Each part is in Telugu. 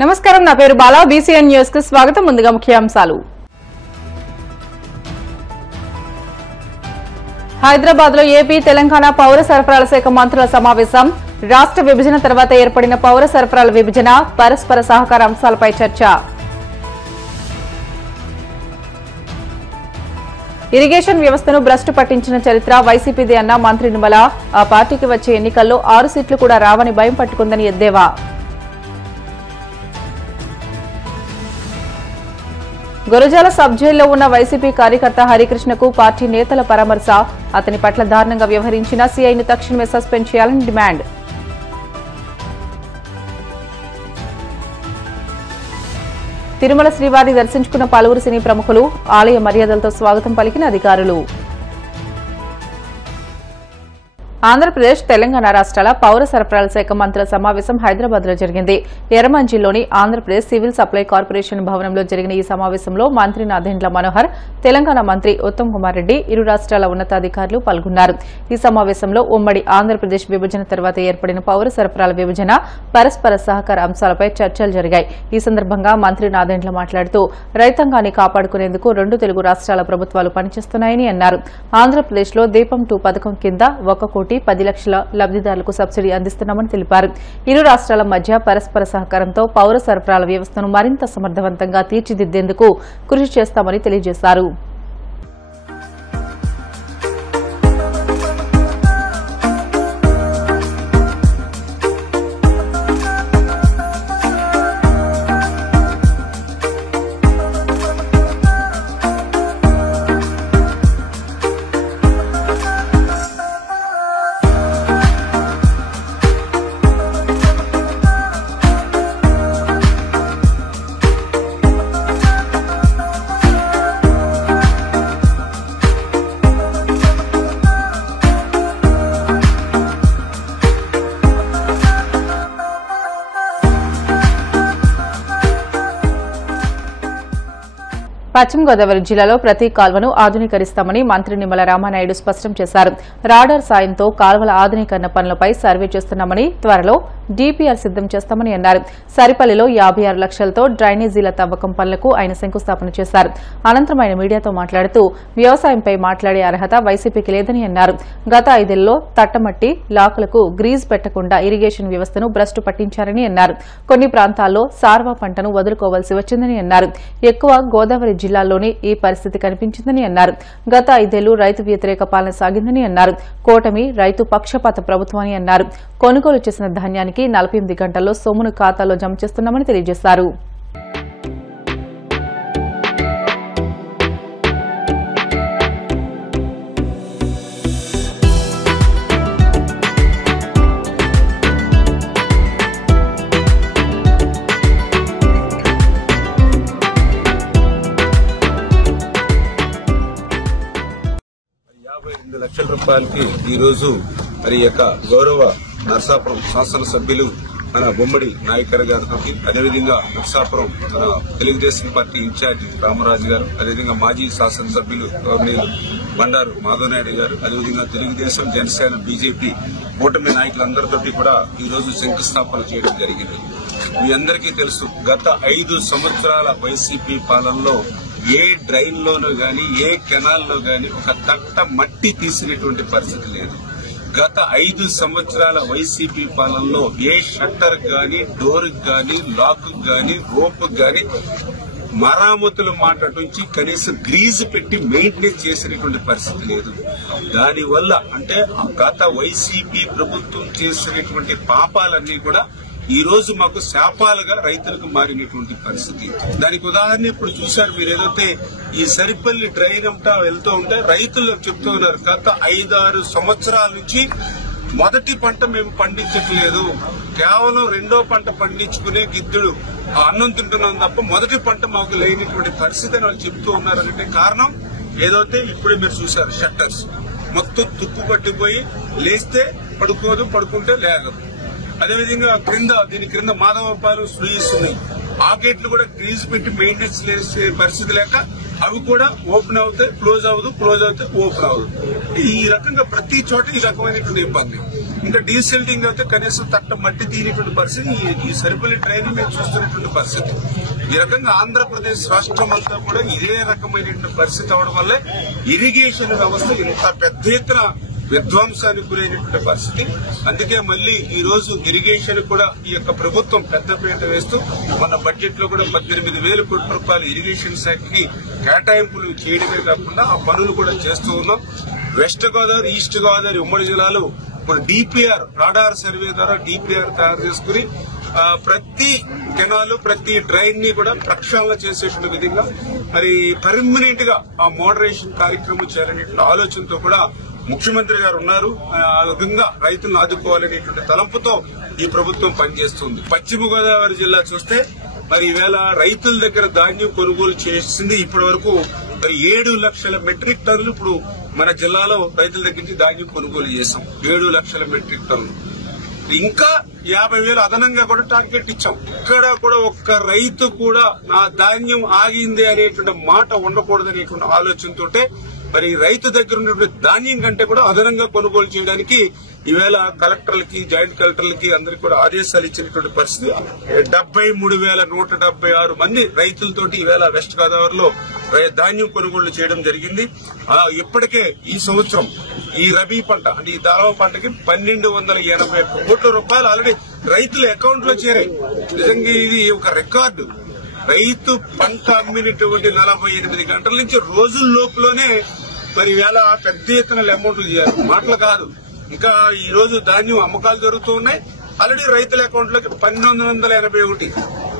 నమస్కారం, నా పేరు బాలా. బీసీఎన్ న్యూస్ కు స్వాగతం. ముందుగా ముఖ్యాంశాలు. హైదరాబాద్ లో ఏపీ తెలంగాణ పౌర సరఫరాల శాఖ మంత్రుల సమావేశం. రాష్ట్ర విభజన తర్వాత ఏర్పడిన పౌర సరఫరాల విభజన, పరస్పర సహకార అంశాలపై చర్చ. ఇరిగేషన్ వ్యవస్థను భ్రష్టు పట్టించిన చరిత్ర వైసీపీదే అన్న మంత్రి నిమ్మల. ఆ పార్టీకి వచ్చే ఎన్నికల్లో 6 సీట్లు కూడా రావని భయం పట్టుకుందని ఎద్దేవా. గురజాల సబ్ జైల్లో ఉన్న వైసీపీ కార్యకర్త హరికృష్ణకు పార్టీ నేతల పరామర్శ. అతని పట్ల దారుణంగా వ్యవహరించిన సీఐని తక్షణమే సస్పెండ్ చేయాలని డిమాండ్. తిరుమల శ్రీవారిని దర్శించుకున్న పలువురు సినీ ప్రముఖులు. ఆలయ మర్యాదలతో స్వాగతం పలికిన అధికారులు. ఆంధ్రప్రదేశ్, తెలంగాణ రాష్ట్రాల పౌర సరఫరాల శాఖ మంత్రుల సమావేశం హైదరాబాద్ లో జరిగింది. ఎర్రమంజిల్లోని ఆంధ్రప్రదేశ్ సివిల్ సప్లై కార్పొరేషన్ భవనంలో జరిగిన ఈ సమావేశంలో మంత్రి నాదెండ్ల మనోహర్, తెలంగాణ మంత్రి ఉత్తమ్ కుమార్ రెడ్డి, ఇరు రాష్ట్రాల ఉన్నతాధికారులు పాల్గొన్నారు. ఈ సమావేశంలో ఉమ్మడి ఆంధ్రప్రదేశ్ విభజన తర్వాత ఏర్పడిన పౌర సరఫరాల విభజన, పరస్పర సహకార అంశాలపై చర్చలు జరిగాయి. ఈ సందర్భంగా మంత్రి నాదెండ్ల మాట్లాడుతూ రైతాంగాన్ని కాపాడుకునేందుకు 2 తెలుగు రాష్ట్రాల ప్రభుత్వాలు పనిచేస్తున్నాయని అన్నారు. ఆంధ్రప్రదేశ్ లో దీపం 2 పథకం కింద 1,10 లక్షల లబ్దిదారులకు సబ్సిడీ అందిస్తున్నామని తెలిపారు. ఇరు రాష్ట్రాల మధ్య పరస్పర సహకారంతో పౌర సరఫరాల వ్యవస్థను మరింత సమర్థవంతంగా తీర్చిదిద్దేందుకు కృషి చేస్తామని తెలియజేశారు. పశ్చిమ గోదావరి జిల్లాలో ప్రతి కాల్వను ఆధునీకరిస్తామని మంత్రి నిమ్మల రామానాయుడు స్పష్టం చేశారు. రాడార్ సాయంతో కాల్వల ఆధునీకరణ పనులపై సర్వే చేస్తున్నామని, త్వరలో డీపీఆర్ సిద్దం చేస్తామని అన్నారు. సరిపల్లిలో 56 లక్షలతో డ్రైనేజీల తవ్వకం పనులకు ఆయన శంకుస్థాపన చేశారు. అనంతరం ఆయన మీడియాతో మాట్లాడుతూ వ్యవసాయంపై మాట్లాడే అర్హత వైసీపీకి లేదని అన్నారు. గత 5 ఏళ్లలో తట్టమట్టి లాకులకు గ్రీజ్ పెట్టకుండా ఇరిగేషన్ వ్యవస్థను భ్రష్టు పట్టించారని అన్నారు. కొన్ని ప్రాంతాల్లో సార్వా పంటను వదులుకోవాల్సి వచ్చిందని అన్నారు. ఎక్కువ గోదావరి జిల్లాల్లోనే ఈ పరిస్థితి కనిపించిందని అన్నారు. గత 5 ఏళ్లు రైతు వ్యతిరేక పాలన సాగిందని అన్నారు. కూటమి రైతు పక్షపాత ప్రభుత్వమని అన్నారు. కొనుగోలు చేసిన ధాన్యానికి 48 గంటల్లో సొమ్మును ఖాతాలో జమ చేస్తున్నామని తెలియజేశారు. ₹52 లక్షల ఈ రోజు మరి యొక్క గౌరవ నర్సాపురం శాసనసభ్యులు మన బొమ్మడి నాయకర్ గారితో, అదేవిధంగా నర్సాపురం మన తెలుగుదేశం పార్టీ ఇన్ఛార్జి రామరాజు గారు, అదేవిధంగా మాజీ శాసనసభ్యులు గవర్నర్ బండారు మాధవనాయుడు గారు, అదేవిధంగా తెలుగుదేశం, జనసేన, బీజేపీ కూటమి నాయకులందరితో కూడా ఈ రోజు శంకుస్థాపన చేయడం జరిగింది. మీ అందరికీ తెలుసు, గత 5 సంవత్సరాల వైసీపీ పాలనలో ఏ డ్రైన్ లోనూ గాని, ఏ కెనాల్లో గాని ఒక తట్ట మట్టి తీసినటువంటి పరిస్థితి లేదు. గత 5 సంవత్సరాల వైసీపీ పాలనలో ఏ షట్టర్ గాని, డోర్ గాని, లాక్ గాని, రోప్ గాని మరామతుల మాట నుంచి కనీసం గ్రీజ్ పెట్టి మెయింటెనెన్స్ చేసినటువంటి పరిస్థితి లేదు. దానివల్ల అంటే గత వైసీపీ ప్రభుత్వం చేసినటువంటి పాపాలన్నీ కూడా ఈ రోజు మాకు శాపాలుగా రైతులకు మారినటువంటి పరిస్థితి. దానికి ఉదాహరణ ఇప్పుడు చూశారు మీరు, ఏదైతే ఈ సరిపల్లి డ్రైన్ అంతా వెళ్తూ ఉంటే రైతులు చెప్తూ ఉన్నారు, గత 5-6 సంవత్సరాల నుంచి మొదటి పంట మేము పండించట్లేదు, కేవలం 2వ పంట పండించుకునే గిద్దుడు అన్నం తింటున్నాం తప్ప మొదటి పంట మాకు లేనిటువంటి పరిస్థితి అని వాళ్ళు చెప్తూ ఉన్నారంటే కారణం ఏదైతే ఇప్పుడే మీరు చూశారు, షట్టర్స్ మొత్తం తుక్కు పట్టిపోయి లేస్తే పడుకోదు, పడుకుంటే లేగదు. అదేవిధంగా దీని క్రింద మాధవపాలు స్లూయిస్ ఉన్నాయి. ఆ గేట్లు కూడా గ్రీజ్ పెట్టి మెయింటెనెన్స్ చేసే పరిస్థితి లేక అవి కూడా ఓపెన్ అవుతాయి, క్లోజ్ అవ్వదు, క్లోజ్ అవుతాయి, ఓపెన్ అవ్వదు. ఈ రకంగా ప్రతి చోట ఈ రకమైనటువంటి ఇబ్బంది. ఇంకా డీసిల్టింగ్ అయితే కనీసం తట్ట మట్టి తీరేటువంటి పరిస్థితి ఈ సరిపల్లి ట్రైన్ మేము చూస్తున్నటువంటి పరిస్థితి. ఈ రకంగా ఆంధ్రప్రదేశ్ రాష్ట్రం అంతా కూడా ఇదే రకమైనటువంటి పరిస్థితి అవడం వల్లే ఇరిగేషన్ వ్యవస్థ ఇంత పెద్ద ఎత్తున విధ్వంసానికి గురైనటువంటి పరిస్థితి. అందుకే మళ్లీ ఈ రోజు ఇరిగేషన్ కూడా ఈ యొక్క ప్రభుత్వం పెద్దపీట వేస్తూ మన బడ్జెట్ లో కూడా 18,000 కోట్ల రూపాయలు ఇరిగేషన్ శాఖకి కేటాయింపులు చేయడమే కాకుండా ఆ పనులు కూడా చేస్తూ ఉన్నాం. వెస్ట్ గోదావరి, ఈస్ట్ గోదావరి ఉమ్మడి జిల్లాలో ఇప్పుడు డిపిఆర్ రాడార్ సర్వే ద్వారా డిపిఆర్ తయారు చేసుకుని ప్రతి కెనాల్ ప్రతి డ్రైన్ ని కూడా ప్రక్షాళన చేసేటువంటి విధంగా మరి పర్మనెంట్ గా ఆ మోడరేషన్ కార్యక్రమం చేయాలనే ఆలోచనతో కూడా ముఖ్యమంత్రి గారు ఉన్నారు. ఆ విధంగా రైతులను ఆదుకోవాలనేటువంటి తలంపుతో ఈ ప్రభుత్వం పనిచేస్తుంది. పశ్చిమ గోదావరి జిల్లా చూస్తే మరి ఈవేళ రైతుల దగ్గర ధాన్యం కొనుగోలు చేసింది ఇప్పటి వరకు మరి 7 లక్షల మెట్రిక్ టన్నులు ఇప్పుడు మన జిల్లాలో రైతుల దగ్గర నుంచి ధాన్యం కొనుగోలు చేశాం. 7 లక్షల మెట్రిక్ టన్నులు. ఇంకా 50,000 అదనంగా కూడా టార్గెట్ ఇచ్చాం. ఇక్కడ కూడా ఒక్క రైతు కూడా నా ధాన్యం ఆగింది అనేటువంటి మాట ఉండకూడదనేటువంటి ఆలోచనతోటే మరి రైతు దగ్గర ఉన్నటువంటి ధాన్యం కంటే కూడా అదనంగా కొనుగోలు చేయడానికి ఈవేళ కలెక్టర్లకి, జాయింట్ కలెక్టర్లకి అందరికీ కూడా ఆదేశాలు ఇచ్చినటువంటి పరిస్థితి. 73,176 మంది రైతులతోటి ఈవేళ వెస్ట్ గోదావరిలో ధాన్యం కొనుగోలు చేయడం జరిగింది. ఇప్పటికే ఈ సంవత్సరం ఈ రబీ పంట అంటే ఈ దారవ పంటకి 1,281 కోట్ల రూపాయలు ఆల్రెడీ రైతుల అకౌంట్ లో చేరాయి. నిజంగా ఇది ఒక రికార్డు. రైతు పంట అమ్మినటువంటి 48 గంటల నుంచి రోజుల లోపులోనే మరి వేళ పెద్ద ఎత్తున అమౌంట్లు చేయాలి. మాటలు కాదు. ఇంకా ఈ రోజు ధాన్యం అమ్మకాలు జరుగుతూ ఉన్నాయి. ఆల్రెడీ రైతుల అకౌంట్ లోకి 1,981.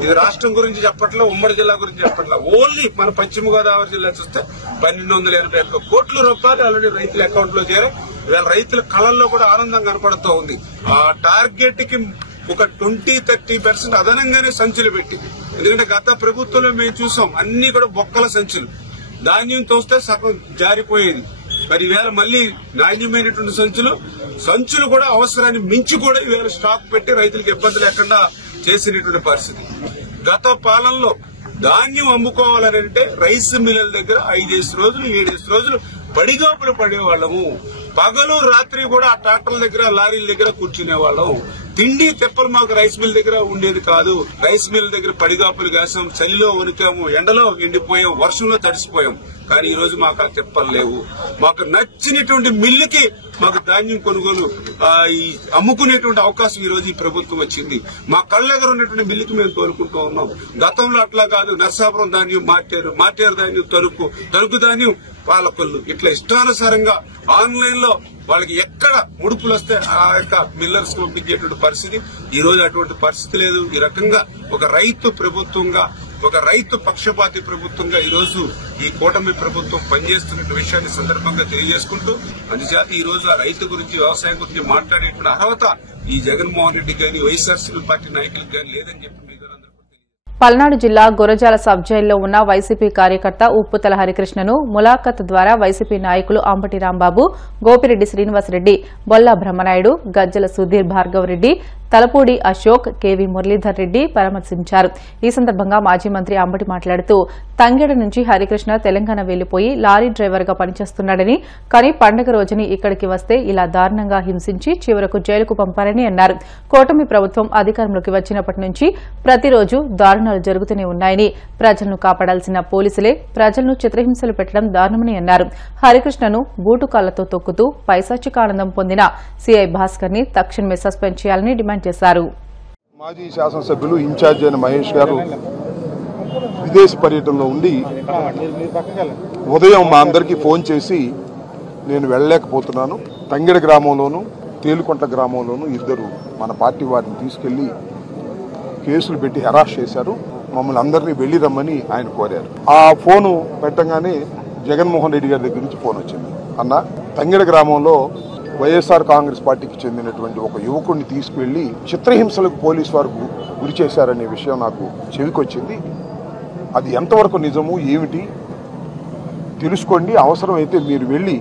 ఇది రాష్ట్రం గురించి చెప్పట్లా, ఉమ్మడి జిల్లా గురించి చెప్పట్లా, ఓన్లీ మన పశ్చిమ గోదావరి జిల్లా చూస్తే 1,281 కోట్ల రూపాయలు ఆల్రెడీ రైతుల అకౌంట్ లో చేరాయి. ఇవాళ రైతుల కళల్లో కూడా ఆనందం కనపడుతూ ఉంది. ఆ టార్గెట్ కి ఒక 20-30% అదనంగానే సంచులు పెట్టి, ఎందుకంటే గత ప్రభుత్వంలో మేము చూసాం అన్ని కూడా బొక్కల సంచులు, ధాన్యం తోస్తే సగం జారిపోయేది. మరి ఈవేళ మళ్లీ నాణ్యమైనటువంటి సంచులు కూడా అవసరాన్ని మించి కూడా ఈవేళ స్టాక్ పెట్టి రైతులకు ఇబ్బంది లేకుండా చేసినటువంటి పరిస్థితి. గత పాలనలో ధాన్యం అమ్ముకోవాలంటే రైస్ మిల్లుల దగ్గర 5 రోజులు 7 రోజులు పడిగాపులు పడేవాళ్లము. పగలు రాత్రి కూడా ఆ ట్రాక్టర్ల దగ్గర, లారీల దగ్గర కూర్చునేవాళ్లం. తిండి తెప్పలు మాకు రైస్ మిల్ దగ్గర ఉండేది కాదు. రైస్ మిల్ దగ్గర పడిగాపులు కాసాం, చలిలో వణికాము, ఎండలో ఎండిపోయాం, వర్షంలో తడిసిపోయాం. కానీ ఈ రోజు మాకు ఆ తెప్పలు లేవు. మాకు నచ్చినటువంటి మిల్లుకి మాకు ధాన్యం కొనుగోలు అమ్ముకునేటువంటి అవకాశం ఈ రోజు ఈ ప్రభుత్వం వచ్చింది. మా కళ్ళ దగ్గర ఉన్నటువంటి మిల్లుకి మేము తోలుకుంటూ ఉన్నాం. గతంలో అట్లా కాదు. నర్సాపురం ధాన్యం మార్టేరు ధాన్యం తరుకు ధాన్యం పాలకొల్లు, ఇట్లా ఇష్టానుసారంగా ఆన్లైన్ లో వాళ్ళకి ఎక్కడ ముడుపులు వస్తే ఆ యొక్క మిల్లర్స్ పంపించేటువంటి పరిస్థితి. ఈ రోజు అటువంటి పరిస్థితి లేదు. ఈ రకంగా ఒక రైతు ప్రభుత్వంగా, ఒక రైతు పక్షపాతి ప్రభుత్వంగా ఈ రోజు ఈ కూటమి ప్రభుత్వం పనిచేస్తున్న విషయాన్ని సందర్భంగా తెలియజేసుకుంటూ, అందుచేత ఈ రోజు ఆ రైతు గురించి, వ్యవసాయం గురించి మాట్లాడేటువంటి అర్హత ఈ జగన్మోహన్ రెడ్డి గాని వైఎస్ఆర్సీపీ పార్టీ నాయకులకు గాని లేదని చెప్పి పల్నాడు జిల్లా గురజాల సబ్ జైల్లో ఉన్న వైసీపీ కార్యకర్త ఉప్పుతల హరికృష్ణను ములాఖత్ ద్వారా వైసీపీ నాయకులు అంబటి రాంబాబు, గోపిరెడ్డి శ్రీనివాసరెడ్డి, బొల్లా బ్రహ్మనాయుడు, గజ్జల సుధీర్ భార్గవరెడ్డి, తలపూడి అశోక్, కేవీ మురళీధర్ రెడ్డి పరామర్శించారు. ఈ సందర్భంగా మాజీ మంత్రి అంబటి మాట్లాడుతూ తంగెడ నుంచి హరికృష్ణ తెలంగాణ వెళ్లిపోయి లారీ డ్రైవర్ గా పనిచేస్తున్నాడని, కానీ పండుగ రోజుని ఇక్కడికి వస్తే ఇలా దారుణంగా హింసించి చివరకు జైలుకు పంపారని అన్నారు. కూటమి ప్రభుత్వం అధికారంలోకి వచ్చినప్పటి నుంచి ప్రతిరోజు దారుణాలు జరుగుతూనే ఉన్నాయని, ప్రజలను కాపాడాల్సిన పోలీసులే ప్రజలను చిత్రహింసలు పెట్టడం దారుణమని అన్నారు. హరికృష్ణను బూటుకాళ్లతో తొక్కుతూ పైశాచిక ఆనందం పొందిన సీఐ భాస్కర్ ని తక్షణమే సస్పెండ్ చేయాలని డిమాండ్ చేశారు. మాజీ శాసనసభ్యులు ఇన్ఛార్జి అయిన మహేష్ గారు విదేశీ పర్యటనలో ఉండి ఉదయం మా అందరికీ ఫోన్ చేసి నేను వెళ్ళలేకపోతున్నాను, తంగెడ గ్రామంలోను తేలుకొంట గ్రామంలోను ఇద్దరు మన పార్టీ వారిని తీసుకెళ్లి కేసులు పెట్టి హెరాస్ చేశారు, మమ్మల్ని అందరినీ వెళ్లి రమ్మని ఆయన కోరారు. ఆ ఫోను పెట్టగానే జగన్మోహన్ రెడ్డి గారి దగ్గర నుంచి ఫోన్ వచ్చింది. అన్న, తంగెడ గ్రామంలో వైఎస్ఆర్ కాంగ్రెస్ పార్టీకి చెందినటువంటి ఒక యువకుడిని తీసుకువెళ్లి చిత్రహింసలకు పోలీసు వారు గురి చేశారనే విషయం నాకు చెవికొచ్చింది. అది ఎంతవరకు నిజము ఏమిటి తెలుసుకోండి, అవసరమైతే మీరు వెళ్ళి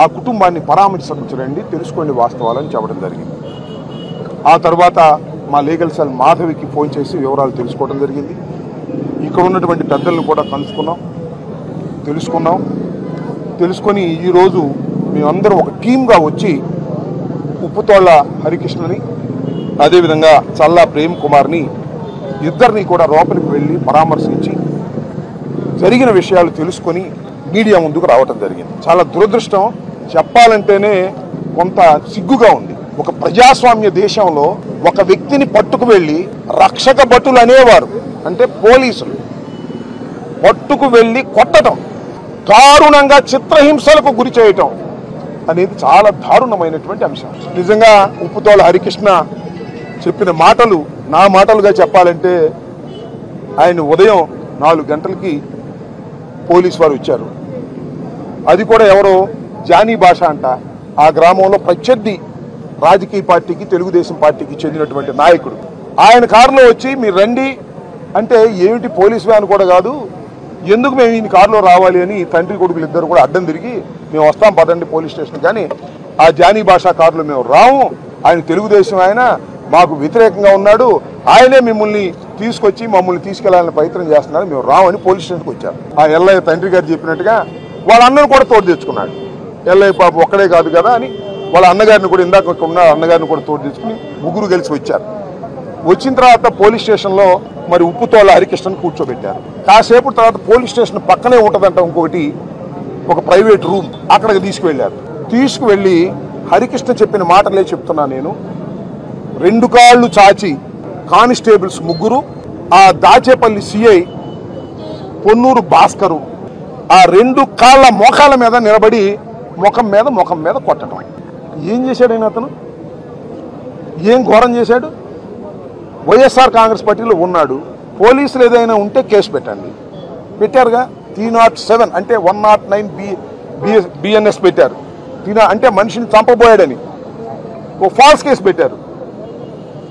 ఆ కుటుంబాన్ని పరామర్శించండి, తెలుసుకోండి వాస్తవాలని చెప్పడం జరిగింది. ఆ తర్వాత మా లీగల్ సెల్ మాధవికి ఫోన్ చేసి వివరాలు తెలుసుకోవడం జరిగింది. ఇక్కడ ఉన్నటువంటి పెద్దలను కూడా తెలుసుకున్నాం. తెలుసుకొని ఈరోజు మేమందరం ఒక టీమ్గా వచ్చి ఉప్పుతోళ్ల హరికృష్ణని అదేవిధంగా చల్లా ప్రేమ్ కుమార్ని ఇద్దరిని కూడా లోపలికి వెళ్ళి పరామర్శించి జరిగిన విషయాలు తెలుసుకొని మీడియా ముందుకు రావటం జరిగింది. చాలా దురదృష్టం, చెప్పాలంటేనే కొంత సిగ్గుగా ఉంది. ఒక ప్రజాస్వామ్య దేశంలో ఒక వ్యక్తిని పట్టుకు వెళ్ళి రక్షక భటులు అనేవారు, అంటే పోలీసులు పట్టుకు వెళ్ళి కొట్టడం, దారుణంగా చిత్రహింసలకు గురి చేయటం అనేది చాలా దారుణమైనటువంటి అంశం. నిజంగా ఉప్పుతోళ్ల హరికృష్ణ చెప్పిన మాటలు నా మాటలుగా చెప్పాలంటే, ఆయన ఉదయం 4 గంటలకి పోలీసు వారు వచ్చారు. అది కూడా ఎవరో జానీ భాష అంట, ఆ గ్రామంలో ప్రత్యర్థి రాజకీయ పార్టీకి తెలుగుదేశం పార్టీకి చెందినటువంటి నాయకుడు. ఆయన కారులో వచ్చి మీరు రండి అంటే, ఏమిటి పోలీస్ వ్యాన్ కూడా కాదు, ఎందుకు మేము ఈయన కారులో రావాలి అని తండ్రి కొడుకులు ఇద్దరు కూడా అడ్డం తిరిగి మేము వస్తాం పదండి పోలీస్ స్టేషన్, కానీ ఆ జానీ భాషా కారులో మేము రాము, ఆయన తెలుగుదేశం ఆయన మాకు వ్యతిరేకంగా ఉన్నాడు, ఆయనే మిమ్మల్ని తీసుకొచ్చి మమ్మల్ని తీసుకెళ్లాలని ప్రయత్నం చేస్తున్నారు, మేము రామని పోలీస్ స్టేషన్కి వచ్చారు. ఆ ఎల్లయ్య తండ్రి గారు చెప్పినట్టుగా వాళ్ళ అన్నను కూడా తోడు తెచ్చుకున్నాడు. ఎల్లయ్య పాప ఒక్కడే కాదు కదా అని వాళ్ళ అన్నగారిని కూడా, ఇందాక ఉన్న అన్నగారిని కూడా తోడు తెచ్చుకుని ముగ్గురు కలిసి వచ్చారు. వచ్చిన తర్వాత పోలీస్ స్టేషన్లో మరి ఉప్పుతోళ్ల హరికృష్ణను కూర్చోబెట్టారు. కాసేపు తర్వాత పోలీస్ స్టేషన్ పక్కనే ఉంటుందంట ఇంకొకటి, ఒక ప్రైవేట్ రూమ్, అక్కడికి తీసుకువెళ్ళారు. తీసుకువెళ్ళి హరికృష్ణ చెప్పిన మాటలే చెప్తున్నా నేను. 2 కాళ్ళు చాచి కానిస్టేబుల్స్ ముగ్గురు, ఆ దాచేపల్లి సిఐ పొన్నూరు భాస్కరు ఆ 2 కాళ్ళ మోకాళ్ళ మీద నిలబడి ముఖం మీద కొట్టడం. ఏం చేశాడు ఆయన? అతను ఏం ఘోరం చేశాడు? వైఎస్ఆర్ కాంగ్రెస్ పార్టీలో ఉన్నాడు, పోలీసులు ఏదైనా ఉంటే కేసు పెట్టండి, పెట్టారుగా. 307 అంటే 109 బిఎన్ఎస్ పెట్టారు. అంటే మనిషిని చంపబోయాడని ఓ ఫాల్స్ కేసు పెట్టారు.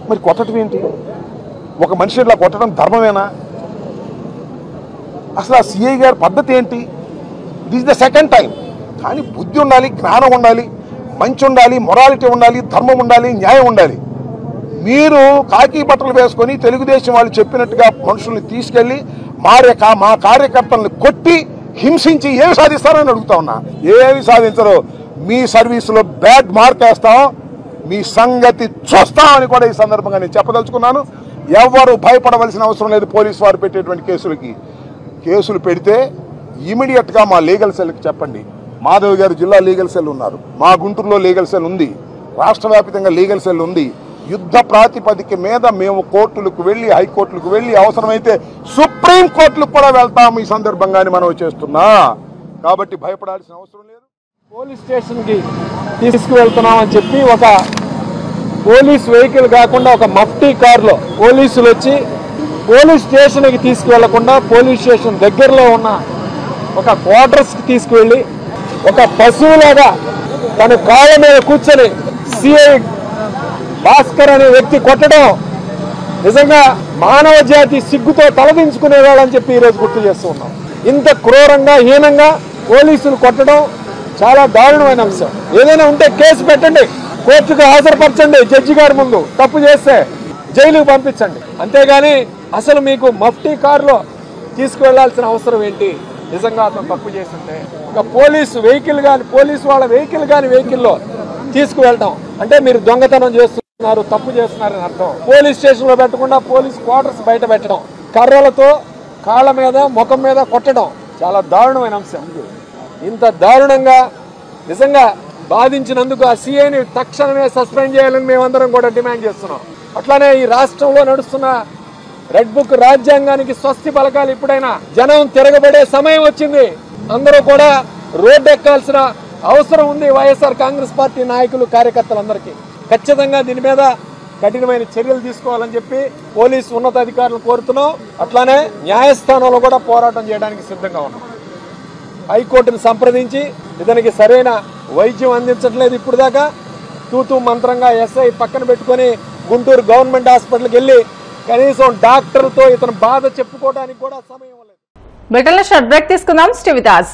మరి కొట్టడం ఏంటి? ఒక మనిషి ఇట్లా కొట్టడం ధర్మమేనా? అసలు ఆ సిఐ గారి పద్ధతి ఏంటి? This the second time. కానీ బుద్ధి ఉండాలి, జ్ఞానం ఉండాలి, మంచి ఉండాలి, మొరాలిటీ ఉండాలి, ధర్మం ఉండాలి, న్యాయం ఉండాలి. మీరు కాకి బట్టలు వేసుకొని తెలుగుదేశం వాళ్ళు చెప్పినట్టుగా మనుషుల్ని తీసుకెళ్లి మా కార్యకర్తల్ని కొట్టి హింసించి ఏమి సాధిస్తారని అడుగుతా ఉన్నా. ఏమి సాధించరు. మీ సర్వీసులో బ్యాడ్ మార్క్ వేస్తాం, మీ సంగతి చూస్తామని కూడా ఈ సందర్భంగా నేను చెప్పదలుచుకున్నాను. ఎవరు భయపడవలసిన అవసరం లేదు. పోలీసు వారు పెట్టేటువంటి కేసులు పెడితే ఇమీడియట్గా మా లీగల్ సెల్కి చెప్పండి. మాధవ్ గారు జిల్లా లీగల్ సెల్ ఉన్నారు, మా గుంటూరులో లీగల్ సెల్ ఉంది, రాష్ట్ర వ్యాప్తంగా లీగల్ సెల్ ఉంది. యుద్ధ ప్రాతిపదిక మీద మేము కోర్టులకు వెళ్ళి, హైకోర్టులకు వెళ్ళి, అవసరమైతే సుప్రీం కోర్టులకు కూడా వెళ్తాము ఈ సందర్భంగానే మనం చేస్తున్నా. కాబట్టి భయపడాల్సిన అవసరం లేదు. పోలీస్ స్టేషన్కి తీసుకువెళ్తున్నామని చెప్పి ఒక పోలీస్ వెహికల్ కాకుండా ఒక మఫ్టీ కారులో పోలీసులు వచ్చి పోలీస్ స్టేషన్కి తీసుకువెళ్లకుండా పోలీస్ స్టేషన్ దగ్గరలో ఉన్న ఒక క్వార్టర్స్కి తీసుకువెళ్ళి ఒక పశువులాగా తన కాళ్ళ మీద కూర్చొని సిఐ భాస్కర్ అనే వ్యక్తి కొట్టడం నిజంగా మానవ జాతి సిగ్గుతో తలదించుకునేవాళ్ళని చెప్పి ఈరోజు గుర్తు చేస్తూ ఉన్నాం. ఇంత క్రూరంగా, హీనంగా పోలీసులు కొట్టడం చాలా దారుణమైన అంశం. ఏదైనా ఉంటే కేసు పెట్టండి, కోర్టుకు హాజరుపరచండి, జడ్జి గారి ముందు. తప్పు చేస్తే జైలుకు పంపించండి. అంతేగాని అసలు మీకు మఫ్టీ కారులో తీసుకువెళ్లాల్సిన అవసరం ఏంటి? నిజంగా అతను తప్పు చేస్తుంటే ఒక పోలీసు వెహికల్ కానీ, పోలీసు వాళ్ళ వెహికల్ కానీ వెహికల్లో తీసుకువెళ్ళటం అంటే మీరు దొంగతనం చేస్తున్నారు, తప్పు చేస్తున్నారని అర్థం. పోలీస్ స్టేషన్లో పెట్టకుండా పోలీస్ క్వార్టర్స్ బయట పెట్టడం, కర్రలతో కాళ్ళ మీద, ముఖం మీద కొట్టడం చాలా దారుణమైన అంశం. ఇంత దారుణంగా నిజంగా బాధించినందుకు ఆ సీఐని తక్షణమే సస్పెండ్ చేయాలని మేమందరం కూడా డిమాండ్ చేస్తున్నాం. అట్లానే ఈ రాష్ట్రంలో నడుస్తున్న రెడ్ బుక్ రాజ్యాంగానికి స్వస్తి పలకాలి. ఇప్పుడైనా జనం తిరగబడే సమయం వచ్చింది. అందరూ కూడా రోడ్డు ఎక్కాల్సిన అవసరం ఉంది. వైఎస్ఆర్ కాంగ్రెస్ పార్టీ నాయకులు, కార్యకర్తలందరికీ ఖచ్చితంగా దీని మీద కఠినమైన చర్యలు తీసుకోవాలని చెప్పి పోలీసు ఉన్నతాధికారులను కోరుతున్నాం. అట్లానే న్యాయస్థానంలో కూడా పోరాటం చేయడానికి సిద్ధంగా ఉన్నాం. హైకోర్టును సంప్రదించి ఇతనికి సరైన వైద్యం అందించట్లేదు ఇప్పుడు దాకా. తూతూ మంత్రంగా ఎస్ఐ పక్కన పెట్టుకొని గుంటూరు గవర్నమెంట్ హాస్పిటల్కి వెళ్ళి కనీసం డాక్టర్తో ఇతను బాధ చెప్పుకోవడానికి కూడా సమయం లేదు. బ్రిటన్లో షార్ట్ బ్రేక్ తీసుకుందాం. Stay with us.